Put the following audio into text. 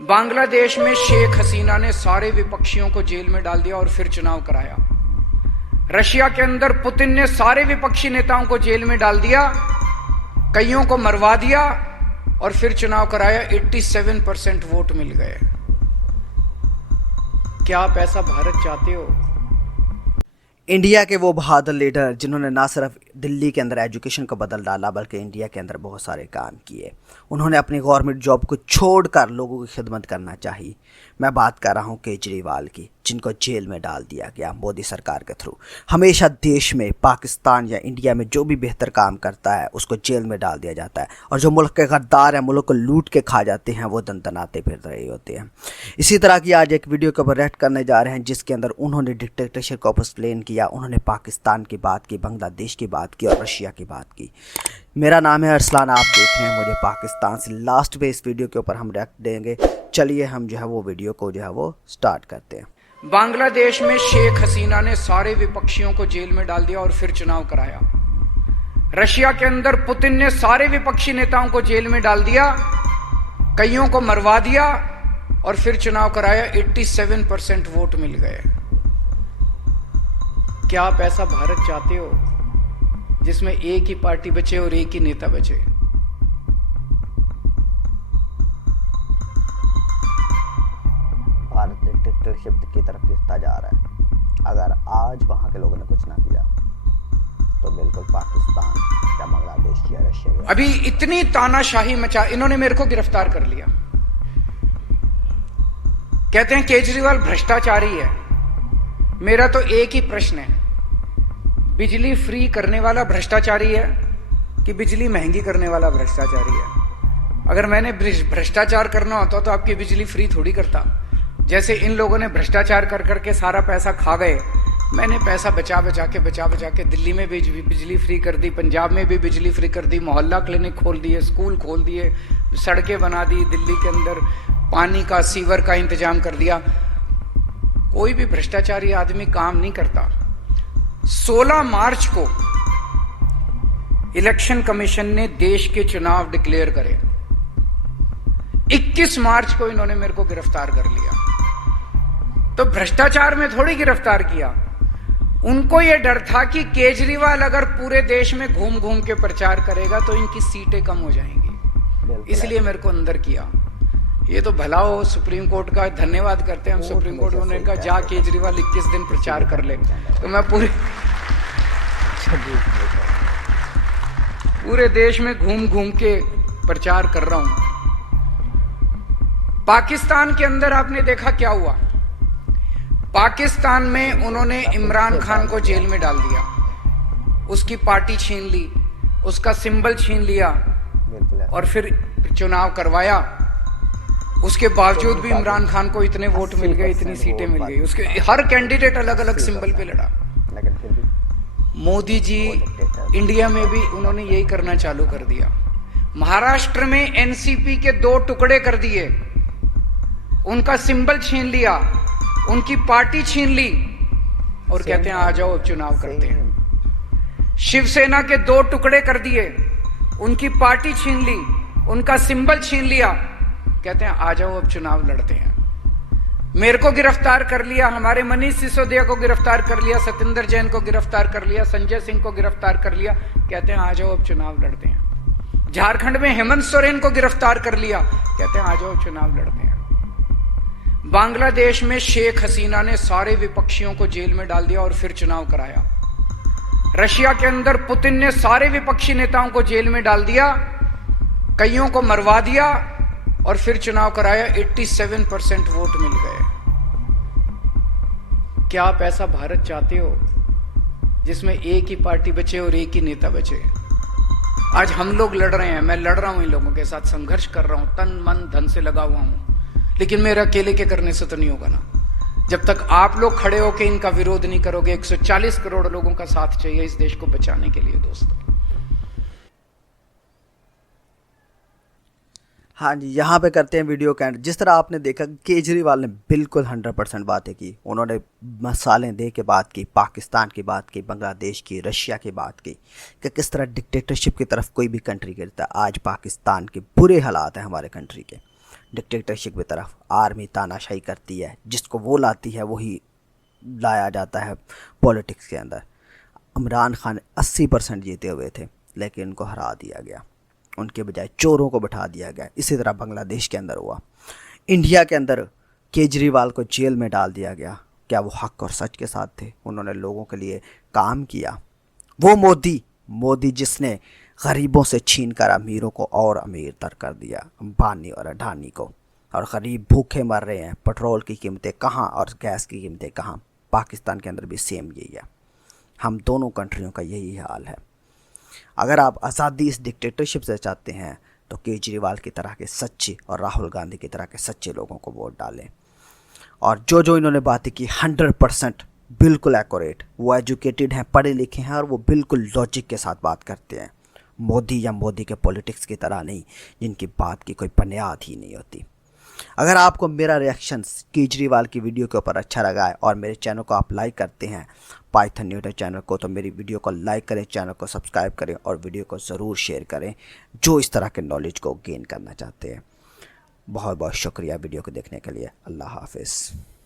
बांग्लादेश में शेख हसीना ने सारे विपक्षियों को जेल में डाल दिया और फिर चुनाव कराया। रशिया के अंदर पुतिन ने सारे विपक्षी नेताओं को जेल में डाल दिया, कईयों को मरवा दिया और फिर चुनाव कराया। 87% वोट मिल गए। क्या आप ऐसा भारत चाहते हो? इंडिया के वो बहादुर लीडर जिन्होंने ना सिर्फ दिल्ली के अंदर एजुकेशन को बदल डाला बल्कि इंडिया के अंदर बहुत सारे काम किए। उन्होंने अपनी गवर्नमेंट जॉब को छोड़कर लोगों की खिदमत करना चाहिए। मैं बात कर रहा हूँ केजरीवाल की, जिनको जेल में डाल दिया गया मोदी सरकार के थ्रू। हमेशा देश में, पाकिस्तान या इंडिया में जो भी बेहतर काम करता है उसको जेल में डाल दिया जाता है, और जो मुल्क के गद्दार हैं, मुल्क को लूट के खा जाते हैं, वो दनदनाते फिर रहे होते हैं। इसी तरह की आज एक वीडियो के ऊपर रिएक्ट करने जा रहे हैं जिसके अंदर उन्होंने डिक्टेटरशिप को एक्सप्लेन किया। उन्होंने पाकिस्तान की बात की, बांग्लादेश की बात की और रशिया की बात की। मेरा नाम है अरसलान, आप देख रहे हैं मुझे पाकिस्तान से। लास्ट पे इस वीडियो के ऊपर हम रिएक्ट देंगे। चलिए हम जो है वो वीडियो को जो है वो स्टार्ट करते हैं। बांग्लादेश में शेख हसीना ने सारे विपक्षियों को जेल में डाल दिया और फिर चुनाव कराया। रशिया के अंदर पुतिन ने सारे विपक्षी नेताओं को जेल में डाल दिया, कईयों को मरवा दिया और फिर चुनाव कराया। 87% वोट मिल गए। क्या आप ऐसा भारत चाहते हो जिसमें एक ही पार्टी बचे और एक ही नेता बचे? भारत डिक्टेटरशिप की तरफ गिरता जा रहा है। अगर आज वहां के लोगों ने कुछ ना किया तो बिल्कुल पाकिस्तान या बांग्लादेश या रशिया। अभी इतनी तानाशाही मचा, इन्होंने मेरे को गिरफ्तार कर लिया। कहते हैं केजरीवाल भ्रष्टाचारी है। मेरा तो एक ही प्रश्न है, बिजली फ्री करने वाला भ्रष्टाचारी है कि बिजली महंगी करने वाला भ्रष्टाचारी है? अगर मैंने भ्रष्टाचार करना होता तो आपकी बिजली फ्री थोड़ी करता। जैसे इन लोगों ने भ्रष्टाचार कर करके सारा पैसा खा गए, मैंने पैसा बचा बचा के दिल्ली में भी बिजली फ्री कर दी, पंजाब में भी बिजली फ्री कर दी, मोहल्ला क्लिनिक खोल दिए, स्कूल खोल दिए, सड़कें बना दी, दिल्ली के अंदर पानी का, सीवर का इंतजाम कर दिया। कोई भी भ्रष्टाचारी आदमी काम नहीं करता। 16 मार्च को इलेक्शन कमीशन ने देश के चुनाव डिक्लेयर करे। 21 मार्च को इन्होंने मेरे को गिरफ्तार कर लिया। तो भ्रष्टाचार में थोड़ी गिरफ्तार किया। उनको यह डर था कि केजरीवाल अगर पूरे देश में घूम घूम के प्रचार करेगा तो इनकी सीटें कम हो जाएंगी, इसलिए मेरे को अंदर किया। ये तो भला हो, सुप्रीम कोर्ट का धन्यवाद करते हैं हम। सुप्रीम कोर्ट ने कहा जा केजरीवाल 21 दिन प्रचार कर ले, तो मैं पूरे देश में घूम घूम के प्रचार कर रहा हूं। पाकिस्तान के अंदर आपने देखा क्या हुआ। पाकिस्तान में उन्होंने इमरान खान को जेल में डाल दिया, उसकी पार्टी छीन ली, उसका सिंबल छीन लिया और फिर चुनाव करवाया। उसके बावजूद भी इमरान खान को इतने वोट मिल गए, इतनी सीटें मिल गई। उसके हर कैंडिडेट अलग अलग सिंबल पे लड़ा। मोदी जी इंडिया में भी उन्होंने यही करना चालू कर दिया। महाराष्ट्र में एनसीपी के 2 टुकड़े कर दिए, उनका सिंबल छीन लिया, उनकी पार्टी छीन ली और कहते हैं आ जाओ अब चुनाव करते हैं। शिवसेना के 2 टुकड़े कर दिए, उनकी पार्टी छीन ली, उनका सिंबल छीन लिया, कहते हैं आ जाओ अब चुनाव लड़ते हैं। मेरे को गिरफ्तार कर लिया, हमारे मनीष सिसोदिया को गिरफ्तार कर लिया, सत्येंद्र जैन को गिरफ्तार कर लिया, संजय सिंह को गिरफ्तार कर लिया, कहते हैं आ जाओ अब चुनाव लड़ते हैं। झारखंड में हेमंत सोरेन को गिरफ्तार कर लिया, कहते हैं आ जाओ चुनाव लड़ते हैं। बांग्लादेश में शेख हसीना ने सारे विपक्षियों को जेल में डाल दिया और फिर चुनाव कराया। रशिया के अंदर पुतिन ने सारे विपक्षी नेताओं को जेल में डाल दिया, कईयों को मरवा दिया और फिर चुनाव कराया। 87% वोट मिल गए। क्या आप ऐसा भारत चाहते हो जिसमें एक ही पार्टी बचे और एक ही नेता बचे? आज हम लोग लड़ रहे हैं, मैं लड़ रहा हूं इन लोगों के साथ, संघर्ष कर रहा हूं, तन मन धन से लगा हुआ हूं, लेकिन मेरा अकेले के करने से तो नहीं होगा ना। जब तक आप लोग खड़े होकर इनका विरोध नहीं करोगे। 140 करोड़ लोगों का साथ चाहिए इस देश को बचाने के लिए दोस्तों। हाँ जी, यहाँ पे करते हैं वीडियो का एंड। जिस तरह आपने देखा केजरीवाल ने बिल्कुल 100% बातें की। उन्होंने मसाले दे के बात की, पाकिस्तान की बात की, बांग्लादेश की, रशिया की बात की कि किस तरह डिक्टेटरशिप की तरफ कोई भी कंट्री गिरता है। आज पाकिस्तान के बुरे हालात हैं हमारे कंट्री के। डिक्टेटरशिप की तरफ। आर्मी तानाशाही करती है, जिसको वो लाती है वही लाया जाता है पॉलिटिक्स के अंदर। इमरान खान 80% जीते हुए थे, लेकिन उनको हरा दिया गया, उनके बजाय चोरों को बैठा दिया गया। इसी तरह बांग्लादेश के अंदर हुआ। इंडिया के अंदर केजरीवाल को जेल में डाल दिया गया। क्या वो हक और सच के साथ थे? उन्होंने लोगों के लिए काम किया। वो मोदी जिसने गरीबों से छीन कर अमीरों को और अमीर तर कर दिया, अंबानी और अडानी को, और गरीब भूखे मर रहे हैं। पेट्रोल की कीमतें कहाँ और गैस की कीमतें कहाँ। पाकिस्तान के अंदर भी सेम यही है। हम दोनों कंट्रियों का यही हाल है। अगर आप आज़ादी इस डिक्टेटरशिप से चाहते हैं तो केजरीवाल की तरह के सच्चे और राहुल गांधी की तरह के सच्चे लोगों को वोट डालें। और जो इन्होंने बातें की 100% बिल्कुल एक्यूरेट। वो एजुकेटेड हैं, पढ़े लिखे हैं, और वो बिल्कुल लॉजिक के साथ बात करते हैं। मोदी के पॉलिटिक्स की तरह नहीं, जिनकी बात की कोई बुनियाद ही नहीं होती। अगर आपको मेरा रिएक्शन केजरीवाल की वीडियो के ऊपर अच्छा लगा है और मेरे चैनल को आप लाइक करते हैं, पाइथन न्यूटन चैनल को, तो मेरी वीडियो को लाइक करें, चैनल को सब्सक्राइब करें और वीडियो को ज़रूर शेयर करें जो इस तरह के नॉलेज को गेन करना चाहते हैं। बहुत बहुत शुक्रिया वीडियो को देखने के लिए। अल्लाह हाफिज़।